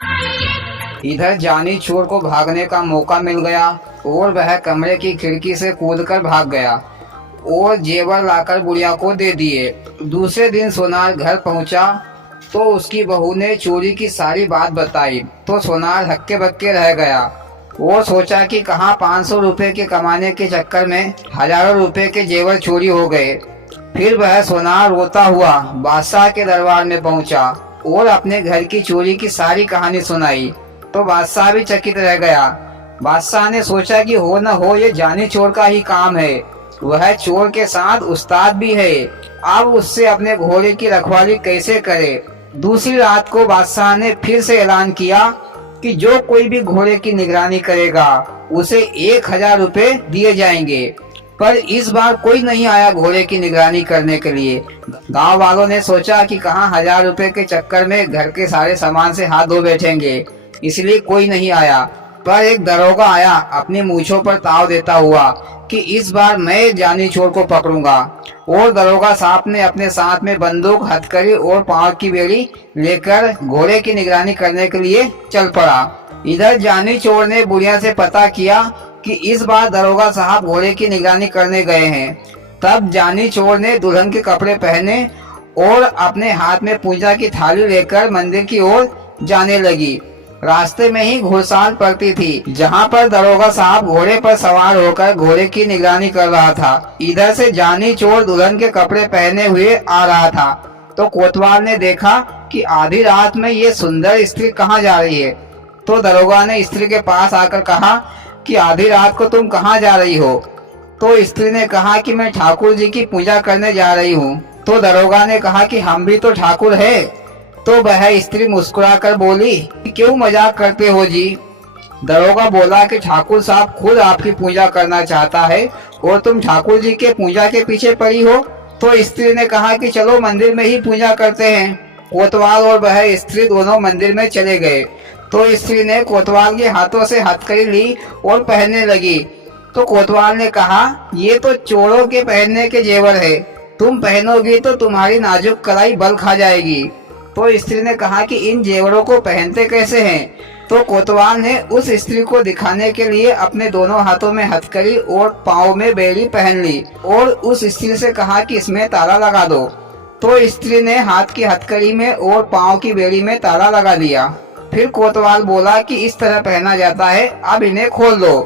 इधर जानी चोर को भागने का मौका मिल गया और वह कमरे की खिड़की से कूदकर भाग गया और जेवर लाकर बुढ़िया को दे दिए। दूसरे दिन सोनार घर पहुंचा तो उसकी बहू ने चोरी की सारी बात बताई तो सोनार हक्के बक्के रह गया और सोचा कि कहाँ 500 रुपए के कमाने के चक्कर में हजारों रुपए के जेवर चोरी हो गए। फिर वह सोनार रोता हुआ बादशाह के दरबार में पहुंचा और अपने घर की चोरी की सारी कहानी सुनाई तो बादशाह भी चकित रह गया। बादशाह ने सोचा कि हो न हो ये जानी चोर का ही काम है, वह चोर के साथ उस्ताद भी है, अब उससे अपने घोड़े की रखवाली कैसे करे। दूसरी रात को बादशाह ने फिर से ऐलान किया कि जो कोई भी घोड़े की निगरानी करेगा उसे 1000 रुपए दिए जाएंगे। पर इस बार कोई नहीं आया घोड़े की निगरानी करने के लिए। गांव वालों ने सोचा कि कहाँ 1000 रुपए के चक्कर में घर के सारे सामान से हाथ धो बैठेंगे, इसलिए कोई नहीं आया। पर एक दरोगा आया अपनी मूंछों पर ताव देता हुआ कि इस बार मैं जानी चोर को पकड़ूंगा। और दरोगा साहब ने अपने साथ में बंदूक, हथकड़ी और पांव की बेड़ी लेकर घोड़े की निगरानी करने के लिए चल पड़ा। इधर जानी चोर ने बुढ़िया से पता किया कि इस बार दरोगा साहब घोड़े की निगरानी करने गए हैं। तब जानी चोर ने दुल्हन के कपड़े पहने और अपने हाथ में पूजा की थाली लेकर मंदिर की ओर जाने लगी। रास्ते में ही घुड़साल पड़ती थी जहाँ पर दरोगा साहब घोड़े पर सवार होकर घोड़े की निगरानी कर रहा था। इधर से जानी चोर दुल्हन के कपड़े पहने हुए आ रहा था तो कोतवाल ने देखा कि आधी रात में ये सुंदर स्त्री कहाँ जा रही है। तो दरोगा ने स्त्री के पास आकर कहा कि आधी रात को तुम कहाँ जा रही हो। तो स्त्री ने कहा कि मैं ठाकुर जी की पूजा करने जा रही हूँ। तो दरोगा ने कहा कि हम भी तो ठाकुर है। तो वह स्त्री मुस्कुराकर बोली, क्यों मजाक करते हो जी। दरोगा बोला कि ठाकुर साहब खुद आपकी पूजा करना चाहता है और तुम ठाकुर जी के पूजा के पीछे पड़ी हो। तो स्त्री ने कहा कि चलो मंदिर में ही पूजा करते हैं। कोतवाल और वह स्त्री दोनों मंदिर में चले गए। तो स्त्री ने कोतवाल के हाथों से हथकड़ी ली और पहनने लगी। तो कोतवाल ने कहा, ये तो चोरों के पहनने के जेवर है, तुम पहनोगी तो तुम्हारी नाजुक कलाई बल खा जाएगी। तो स्त्री ने कहा कि इन जेवरों को पहनते कैसे हैं। तो कोतवाल ने उस स्त्री को दिखाने के लिए अपने दोनों हाथों में हथकड़ी और पाँव में बेड़ी पहन ली और उस स्त्री से कहा कि इसमें ताला लगा दो। तो स्त्री ने हाथ की हथकड़ी में और पाँव की बेड़ी में ताला लगा दिया। फिर कोतवाल बोला कि इस तरह पहना जाता है, अब इन्हें खोल दो।